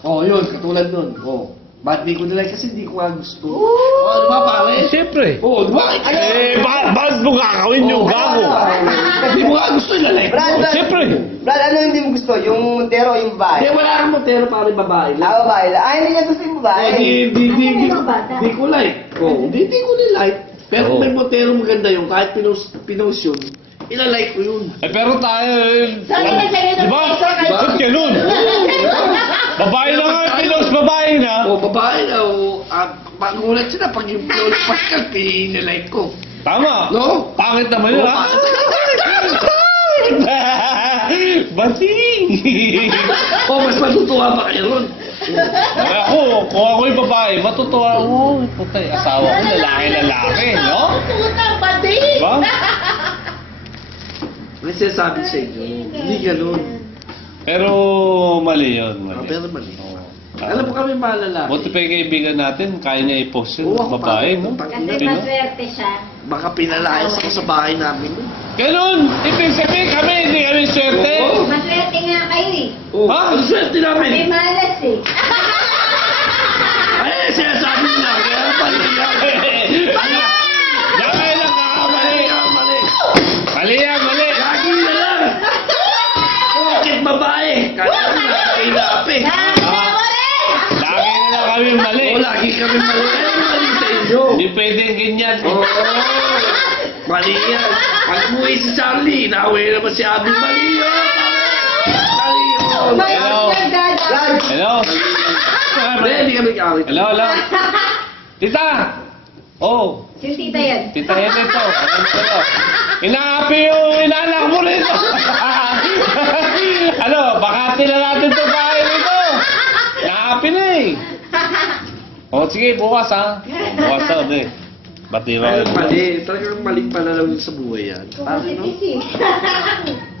Oh, yun, katulad nun. Oh. Ba't di ko nilike? Kasi di ko nga gusto. Oh, di ba pare? Siyempre. Oh, di ba? Bakit mo gagawin yung gago? Di mo nga gusto ilalike. Brad, Brad. Siyempre. Brad, ano hindi mo gusto? Yung Montero o yung Hindi, babae? wala kang motero pare babae lang. Babae lang. Hindi niya gusto yung babae. Oh, di ko like. Oh, di ko nilike. Pero kung may motero maganda yun, kahit pinost yun, ilalike ko yun. Pero tayo, Sabi na sa'yo ng di ba? peso kayo. Ba't ganun? Babae na nga, pinos babae na. Oh, babae na, oh, pagulat sila pag yung Lolo Pascal, pinilike ko. Tama. No? Pangit naman yun, ha? Basing! Oh, mas matutuwa pa kayo ron. Kung ako yung babae, matutuwa ako. Putay, asawa ko, lalaki, no? Putang pati! Diba? May sinasabi sa inyo, hindi ganun. Pero mali yun, Ah, mali. pero mali. Oo. Alam mo kami malalaki. Buti pa yung kaibigan natin, kaya niya i-post yun, Oo, ako babae, pa- no? Kasi Pino? maswerte siya. Baka pinalayas ako sa bahay namin. Ganun! Ibig sabihin kami, hindi kami swerte! Oo. Maswerte nga kayo eh. Oh, Ha? ang swerte May namin. malas eh. Ay, sinasabi nila, kaya mali yan. Dami lang kakamali! Mali. Mali yan, mali! Lagi na lang. Bakit babae? Kaya na, kainapi. Lagi na lang kami mali! Oo, lagi kami mali. Ay, mali sa inyo. Hindi pwedeng ganyan. Oo. Mali yan. Pag umuwi si Charlie, inaway naman si Abby. Mali yun. Mali yun. Hello? Hello? Hindi, hindi kami kawit. Hello, hello? Tita! Oh, Yung tita yan. tita Hete to. Alam ko to. Inaapi yung inaanak mo rito. Ano, baka sila natin to bahay rito. Inaapi na eh. O sige, bukas ha. Bukas ha, ulit. Bati ba Ay, kayo? mali. Talagang mali pala lang sa buhay yan. Paano, no?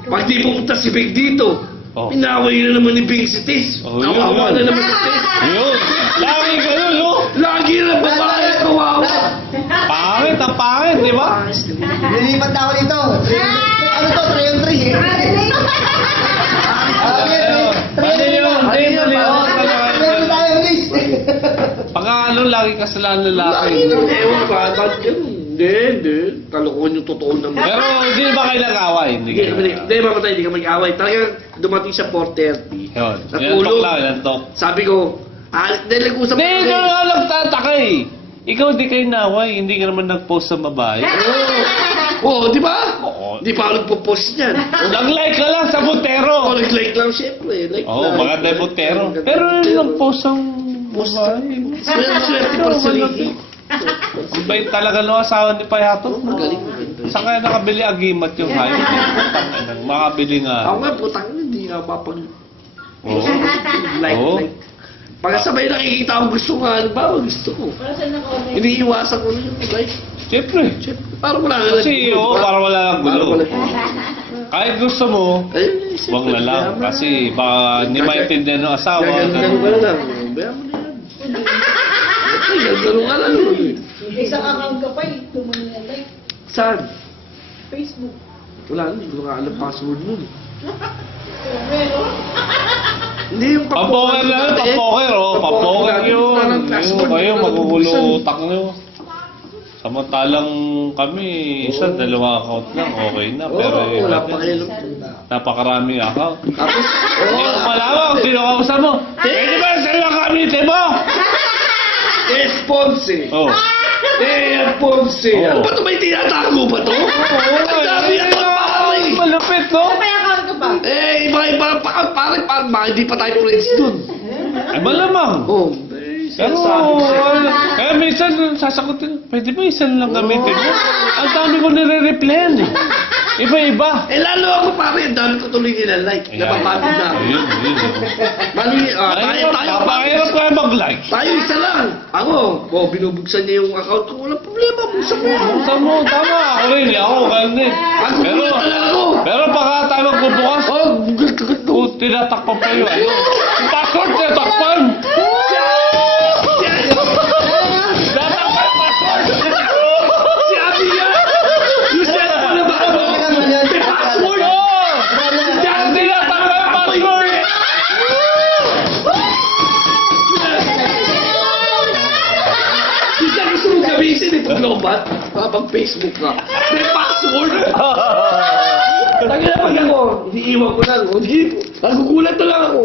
Pag di pupunta si Big dito, Oh. pinaway na naman ni Big si Tis. Oh, yun, Kawawa yun. na naman si Tis. Yun. Lagi ganun, no? Lagi na babae, kawawa. Pangit, ang pangit, di ba? Nilipat na ako dito. Ano to? 3 on 3 eh. Ano yun? Hindi, mali yun. Meron tayo guys. Pagka ano, lagi kasalanan lalaki. Lagi na, ewan ba, ba't ganun? Hindi. Kalokohan yung totoo naman. Pero hindi ba kayo nag-away? Hindi kayo Hindi, mamatay, hindi ka mag-away. Talagang dumating sa 4:30. Yun. Natulog. Yan, lang, yan, talk. Sabi ko, dahil nag-usap Hindi, kami. ikaw nga nagtataka eh. Ikaw di kayo naway, hindi ka naman nag-post sa babae. Oo, di ba? Oo. Di pa ako nagpo-post niyan. Nag-like ka lang sa Oo, Montero. nag-like lang siyempre. Like Oo, lang. maganda yung Montero. Maganda Pero yung yung Montero. nag-post ang babae. Swerte pa sa ligi. Ang bait talaga ng asawa ni Payato. Magaling. Saan kaya nakabili agimat yung hayop? Makabili nga. Ako nga, putang hindi nga mapag... Oo. Like, Oo. like. Pagkasabay nakikita ko gusto nga, ano ba? Gusto ko. Para saan na-comment? Iniiwasan ko na yung like. Siyempre. Siyempre, parang wala na Kasi oo, para wala lang gulo. Parang wala. Kahit gusto mo, Eh, huwag na lang. Kasi baka hindi maintindihan ng asawa. Gaganda ka lang. Bayan mo na yan. Okay, gagano ka lang. Isang account ka pa eh. Tumuli na like. Saan? Facebook. Wala, hindi ko nga alam password mo. Meron. Hindi yung Papoker lang, papoker oh. Papoker yun. Yun, kayo, magugulo utak nyo. Samantalang kami, isa, 2 account lang, okay na. Pero Oo, wala pa kayo. napakaraming account. Tapos, Hindi ko malaman kung sino kausap mo. Pwede ba sa'yo ang kamitin mo? Ponce. Oh. Ponce. Oo. Ano ba ito? May tinatago ba ito? Ang dami yan pare. Malupit, no? May account ka pa? Iba-iba. Pare, hindi pa tayo friends dun. Ay, malamang. Oh, Pero, kaya minsan sasagutin, pwede ba isa lang gamitin mo? Ang dami ko nire-replyan eh. Iba-iba. lalo ako pare, ang dami ko tuloy nilalike. Napapagod na ako. Ayun. Mali, tayo. Napakahirap kaya mag-like. Tayo isa lang. Ako, binubuksan niya yung account ko. Walang problema, buksan mo yan. Sa mo, tama. Ako rin, ako, ganun din. Pero, Gugulat talaga ako. pero baka tayo magbubukas, Gugulat ako. tinatakpan pa yun. Ano? Yung password, tinatakpan. Tinatakpan yung password. Si Abby yan! Yung cellphone na ba ako? May password! Oo! Tinatakpan yung password. Maglobat, makapag-Facebook ka. May password! Tangina pag ako, iniiwan ko lang. Magugulat na lang ako.